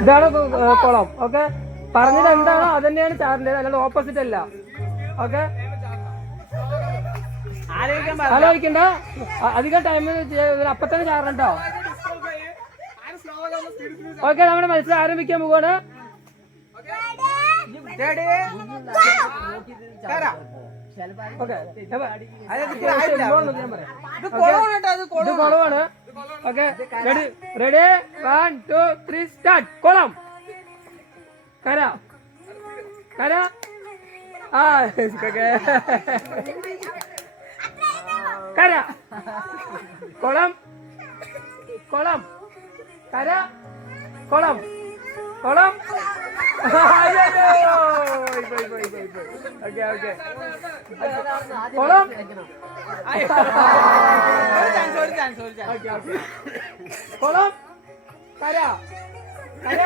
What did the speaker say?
ഇതാണ് കുളം. ഓക്കെ, പറഞ്ഞത് എന്താണോ അത് തന്നെയാണ് ചാറിന്റെ, അല്ലാതെ ഓപ്പോസിറ്റ് അല്ല. ഓക്കെ, ആലോചിക്കണ്ട, അധികം ടൈം അപ്പൊ തന്നെ ചാറണം കേട്ടോ. ഓക്കെ, നമ്മുടെ മത്സരം ആരംഭിക്കാൻ പോവാണ്. ഇത് കുളമാണ്. Okay, ready ready 1 2 3 start. കുളം, കര കര. ആ കര, കുളം കുളം, കര, കുളം കുളം. ഓക്കെ ഓക്കെ, കുളം കുളം, കര കര.